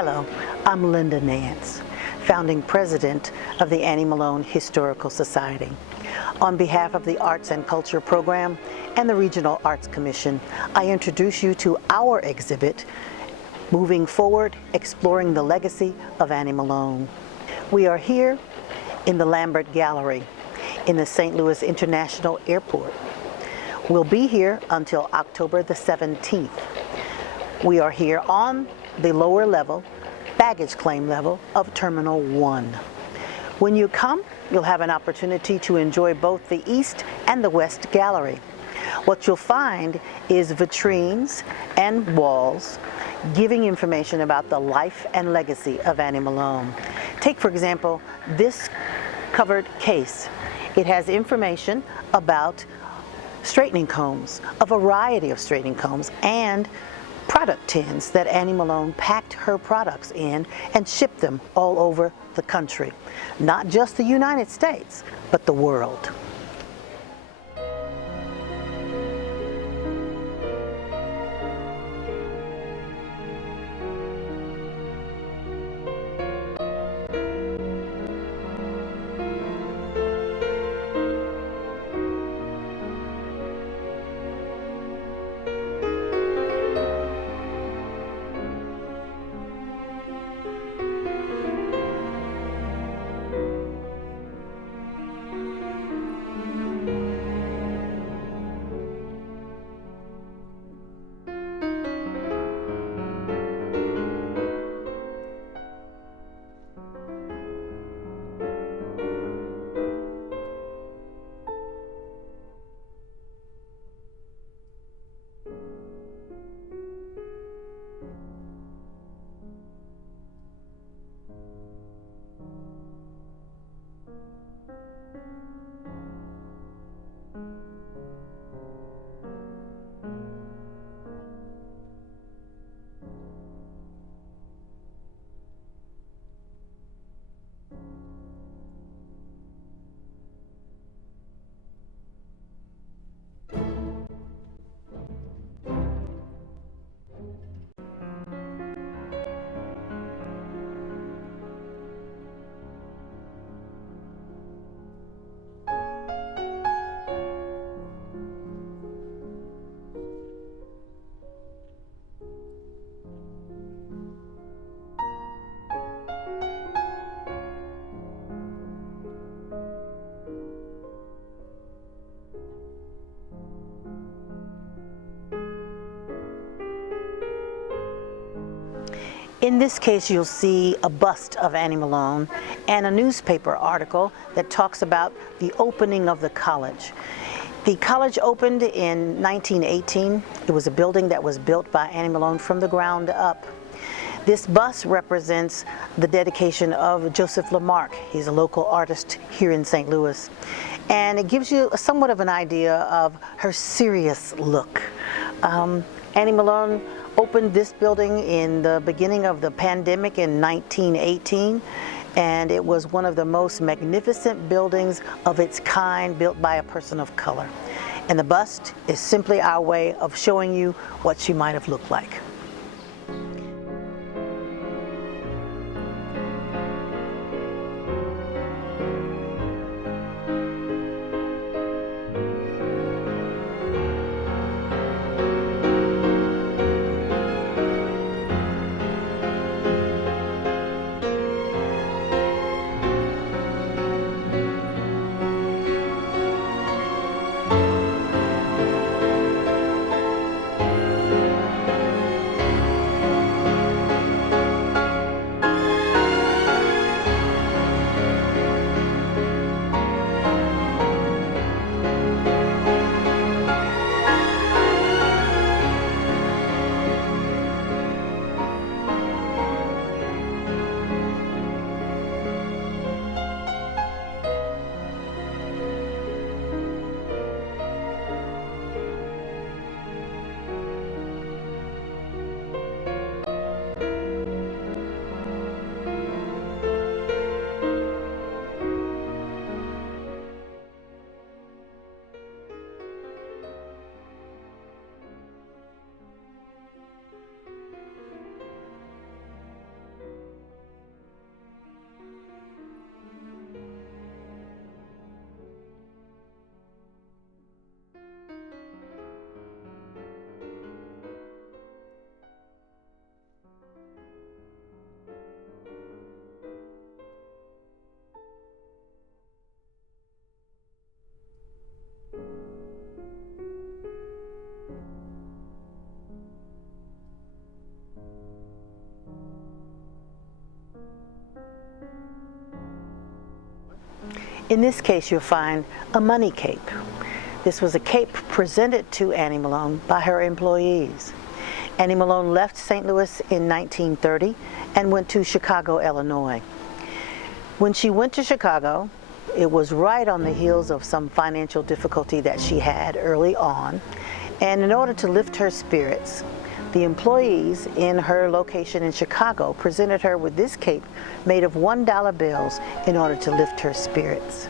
Hello, I'm Linda Nance, founding president of the Annie Malone Historical Society. On behalf of the Arts and Culture Program and the Regional Arts Commission, I introduce you to our exhibit, Moving Forward, Exploring the Legacy of Annie Malone. We are here in the Lambert Gallery in the St. Louis International Airport. We'll be here until October the 17th. We are here on the lower level, baggage claim level of Terminal 1. When you come, you'll have an opportunity to enjoy both the East and the West Gallery. What you'll find is vitrines and walls giving information about the life and legacy of Annie Malone. Take, for example, this covered case. It has information about straightening combs, a variety of straightening combs, and product tins that Annie Malone packed her products in and shipped them all over the country. Not just the United States, but the world. In this case, you'll see a bust of Annie Malone and a newspaper article that talks about the opening of the college. The college opened in 1918. It was a building that was built by Annie Malone from the ground up. This bust represents the dedication of Joseph Lamarck. He's a local artist here in St. Louis. And it gives you somewhat of an idea of her serious look. Annie Malone opened this building in the beginning of the pandemic in 1918, and it was one of the most magnificent buildings of its kind built by a person of color. And the bust is simply our way of showing you what she might have looked like. In this case, you'll find a money cape. This was a cape presented to Annie Malone by her employees. Annie Malone left St. Louis in 1930 and went to Chicago, Illinois. When she went to Chicago, it was right on the heels of some financial difficulty that she had early on, and in order to lift her spirits, the employees in her location in Chicago presented her with this cape made of $1 bills in order to lift her spirits.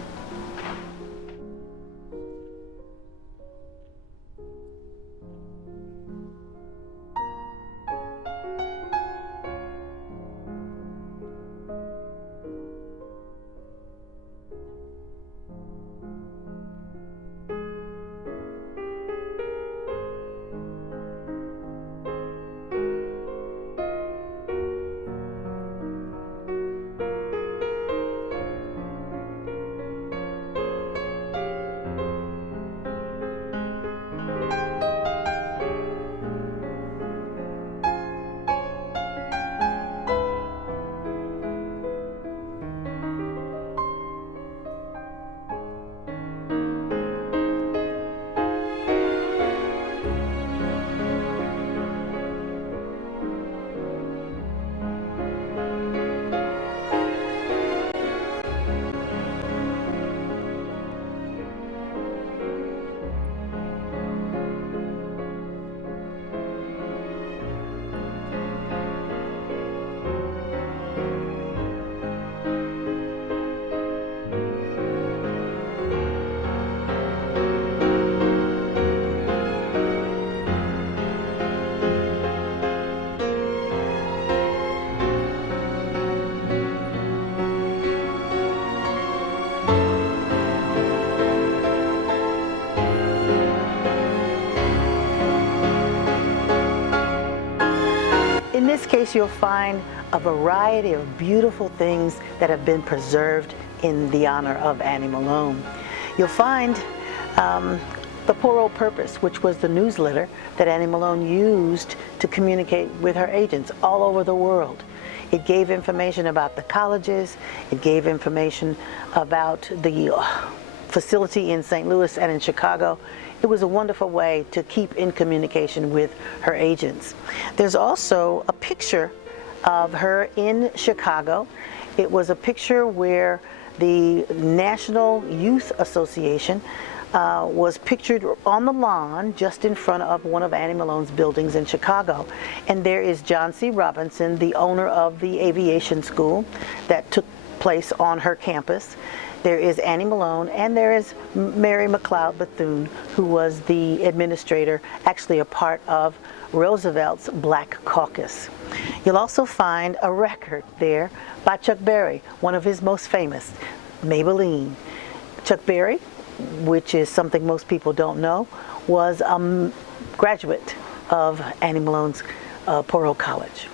In this case, you'll find a variety of beautiful things that have been preserved in the honor of Annie Malone. You'll find the Poor Old Purpose, which was the newsletter that Annie Malone used to communicate with her agents all over the world. It gave information about the colleges, it gave information about the facility in St. Louis and in Chicago. It was a wonderful way to keep in communication with her agents. There's also a picture of her in Chicago. It was a picture where the National Youth Association was pictured on the lawn just in front of one of Annie Malone's buildings in Chicago. And there is John C. Robinson, the owner of the aviation school that took place on her campus. There is Annie Malone, and there is Mary McLeod Bethune, who was the administrator, actually a part of Roosevelt's Black Caucus. You'll also find a record there by Chuck Berry, one of his most famous, Maybelline. Chuck Berry, which is something most people don't know, was a graduate of Annie Malone's Poor Old College.